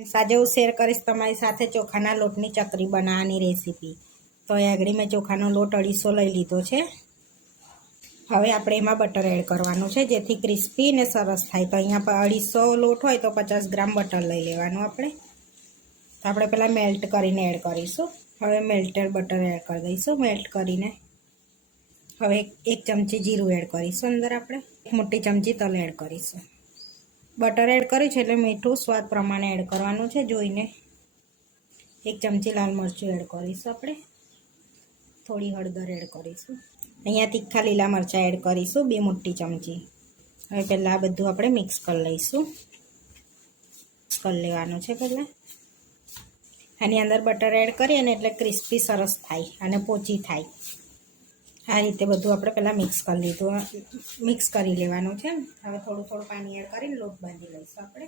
આજે હું શેર કરીશ તમારી સાથે ચોખાના લોટની ચકરી બનાવવાની રેસીપી। તો એ આગળ મેં ચોખાનો લોટ 250 લઈ લીધો છે। હવે આપણે એમાં બટર એડ કરવાનું છે જેથી ક્રિસ્પી ને સરસ થાય। તો અહીંયા 250 લોટ હોય તો 50 ગ્રામ બટર લઈ લેવાનું આપણે। તો આપણે પહેલાં મેલ્ટ કરીને એડ કરીશું। હવે મેલ્ટેડ બટર એડ કરી દઈશું। મેલ્ટ કરીને હવે 1 ચમચી જીરું એડ કરીશું અંદર આપણે। 1 મોટી ચમચી તલ એડ કરીશું। બટર એડ કરી છે એટલે મીઠું સ્વાદ પ્રમાણે એડ કરવાનું છે જોઈને। 1 ચમચી લાલ મરચું એડ કરીશું આપણે। થોડી હળદર એડ કરીશું। અહીંયા તીખા લીલા મરચાં એડ કરીશું 2 મોટી ચમચી। હવે પહેલાં આ બધું આપણે મિક્સ કરી લઈશું। મિક્સ કરી લેવાનું છે પહેલાં। આની અંદર બટર એડ કરીએ ને એટલે ક્રિસ્પી સરસ થાય અને પોચી થાય। આ રીતે બધું આપણે પહેલાં મિક્સ કરી લીધું, મિક્સ કરી લેવાનું છે। હવે થોડું થોડું પાણી એડ કરીને લોટ બાંધી લઈશું આપણે।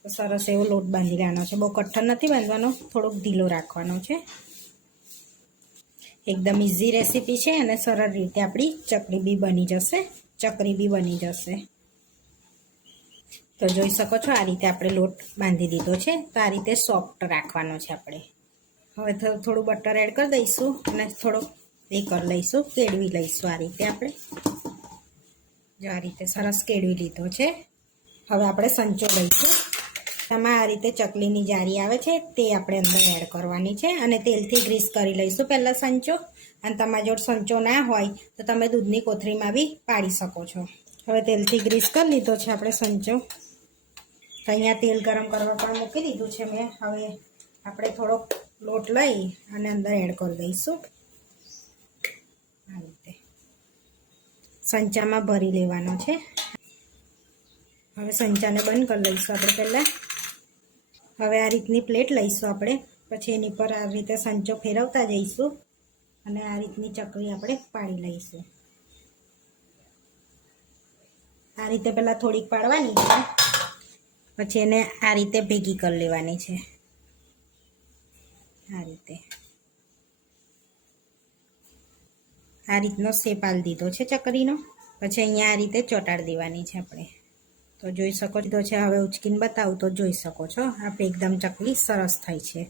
તો સરસ એવો લોટ બાંધી લેવાનો છે। બહુ કઠણ નથી બાંધવાનો, થોડોક ઢીલો રાખવાનો છે। એકદમ ઇઝી રેસીપી છે અને સરળ રીતે આપણી ચકરી બી બની જશે, ચકરી બી બની જશે। તો જોઈ શકો છો આ રીતે આપણે લોટ બાંધી દીધો છે। તો આ રીતે સોફ્ટ રાખવાનો છે આપણે। હવે થોડું બટર એડ કરી દઈશું અને થોડો એ કરી લઈશું, કેળવી લઈશું આ રીતે આપણે। જો આ રીતે સરસ કેળવી લીધો છે। હવે આપણે સંચો લઈશું। એમાં આ રીતે ચકલીની જારી આવે છે તે આપણે અંદર એડ કરવાની છે અને તેલથી ગ્રીસ કરી લઈશું પહેલાં સંચો। અને તમારા જોડે સંચો ના હોય તો તમે દૂધની કોથળીમાં બી પાડી શકો છો। હવે તેલથી ગ્રીસ કરી લીધો છે આપણે સંચો। તો અહીંયા તેલ ગરમ કરવા પણ મૂકી દીધું છે મેં। હવે આપણે થોડોક લોટ લઈ અને અંદર એડ કરી દઈશું આ રીતે। સંચામાં ભરી લેવાનો છે। હવે સંચાને બંધ કરી લઈશું આપણે પહેલાં। હવે આ રીતની પ્લેટ લઈશું આપણે, પછી એની પર આ રીતે સંચો ફેરવતા જઈશું અને આ રીતની ચકરી આપણે પાડી લઈશું। આ રીતે પહેલાં થોડીક પાડવાની છે, પછી એને આ રીતે ભેગી કરી લેવાની છે આ રીતે। આ રીતનો શેપ આલી દીધો છે ચકરીનો। પછી અહીંયા આ રીતે ચોંટાડી દેવાની છે આપણે। તો જોઈ શકો છો છે। હવે ઉચકીને બતાવું તો જોઈ શકો છો આપણે એકદમ ચકલી સરસ થઈ છે।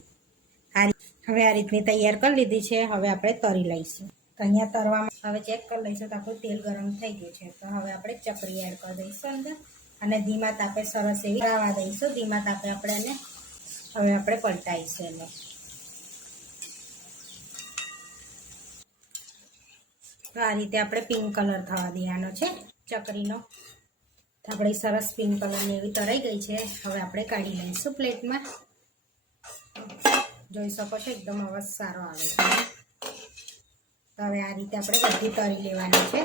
હવે આ રીતની તૈયાર કરી લીધી છે। હવે આપણે તરી લઈશું। તો અહીંયા તરવામાં હવે ચેક કરી લઈશું તો આપણું તેલ ગરમ થઈ ગયું છે। તો હવે આપણે ચકરી એડ કરી દઈશું અંદર અને ધીમા તાપે સરસ એવી રાવા દઈશું। ધીમા તાપે આપણે એને હવે આપણે પલટાઈશું એને। તો આ રીતે આપણે પિંક કલર થવા દેવાનો છે ચકરીનો। તો આપણી સરસ પિંક કલરની એવી તરાઈ ગઈ છે। હવે આપણે કાઢી લઈશું પ્લેટમાં। જોઈ શકો છો એકદમ અવાજ સારો આવે છે। તો હવે આ રીતે આપણે બધી તરી લેવાની છે।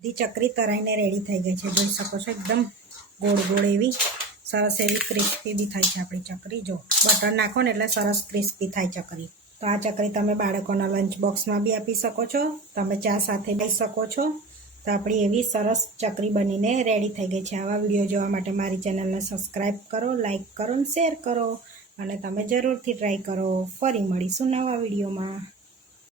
બધી ચકરી તરાઈને રેડી થઈ ગઈ છે। જોઈ શકો છો એકદમ ગોળ ગોળ એવી સરસ એવી ક્રિસ્પી બી થાય છે આપણી ચકરી। જો બટર નાખો ને એટલે સરસ ક્રિસ્પી થાય ચકરી। તો આ ચકરી તમે બાળકોના લંચ બોક્સમાં બી આપી શકો છો, તમે ચા સાથે લઈ શકો છો। તો આપણી એવી સરસ ચકરી બનીને રેડી થઈ ગઈ છે। આવા વિડીયો જોવા માટે મારી ચેનલને સબસ્ક્રાઈબ કરો, લાઈક કરો અને શેર કરો અને તમે જરૂરથી ટ્રાય કરો। ફરી મળીશું નવા વિડીયોમાં।